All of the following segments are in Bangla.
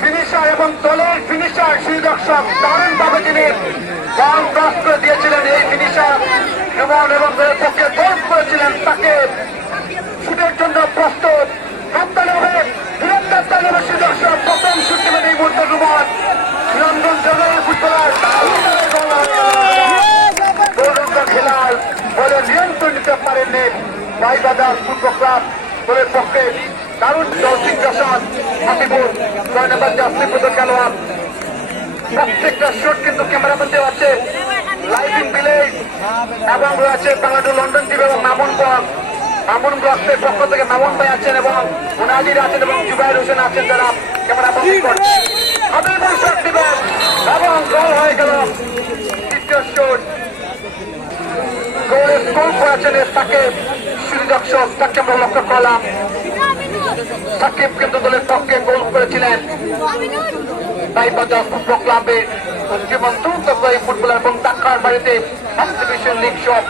ফিনিশার এবং দলের ফিনিশার সুদর্শক দারুণভাবে তিনি বল ক্রস করে দিয়েছিলেন। এই ফিনিশার এবং দলের পক্ষে গোল করেছিলেন তাকে শুটের জন্য প্রস্তুত। সুদর্শক প্রথম শুট নেবেন এই মুহূর্তে রুমান লন্ডন জেলার ফুটবলার খেলার বলে নিয়ন্ত্রণ নিতে পারেননি গাইবাজার ফুটবল ক্লাব দলের পক্ষে। দারুণ জলসিং প্রসাদ হাবিবুর 6 নম্বর জাস্তিপুর খেলোয়াড়। প্রত্যেকটা শুট কিন্তু ক্যামেরাবন্দি আছে লাইভ ইন ভিলেজ এবং রয়েছে বাংলাদেশ লন্ডন টিভি এবং মামুন ব্লগসের পক্ষ থেকে মামুন ভাই আছেন এবং মুনাজির আছেন এবং জুবাইর হোসেন আছেন যারা ক্যামেরাবন্দি করছেন। হাবিবুর শট দিবেন এবং গোল হয়ে গেল। দ্বিতীয় শুট গোল করেছেন সাকিব সুদর্শক, তাকে আমরা লক্ষ্য করলাম। সাকিব কিন্তু দলের পক্ষে গোল করেছিলেন গাইবাজার ফুটবল ক্লাবে জীবন দ্রুত ফুটবলার এবং ঢাকার বাড়িতে ডিভিশন লিগ সব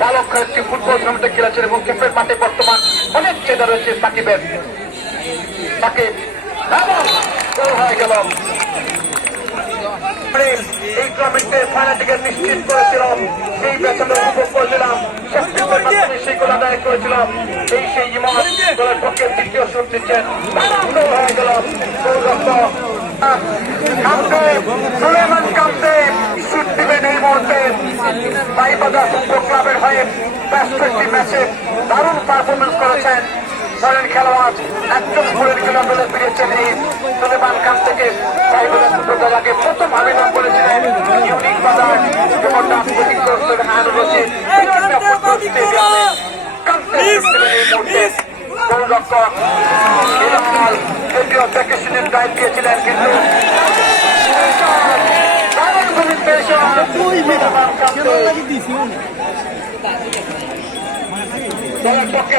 বালক একটি ফুটবল টুর্নামেন্টে খেলেছেন এবং ক্রিকেট মাঠে বর্তমান অনেক চেতা রয়েছে সাকিবের। সাকিব গোল হয়ে গেল। এই টুর্নামেন্টের ফাইনাল টিকেট নিশ্চিত করেছিলাম, সেই ম্যাচ আমরা উপভোগ করেছিলাম, সেই গোল আদায় করেছিলাম। সেই ইমাম দলের পক্ষে দ্বিতীয় শুট দিচ্ছেন, গোল হয়ে গেল। সুলেমান কামদে শুট দিবেন এই মুহূর্তে গাইবাজার ফুটবল ক্লাবের হয়ে ব্যস্ত একটি ম্যাচে দারুণ পারফরমেন্স করেছেন দলের খেলোয়াড়। একদম গোলের খেলা দলে ফিরেছেন এই সুলেমান কাম থেকে গাইবাজার ফুটবল দলকে প্রথম আবেদন করেছিলেন ইউনিক বাজার যেমনটা ক্ষতিগ্রস্ত হারানো রয়েছে ফুটবল স্টেডিয়ামে। গোলরক্ষক হিলাল যদিও ভ্যাকেশনের দায়িত্ব দিয়েছিলেন কিন্তু দলের পক্ষে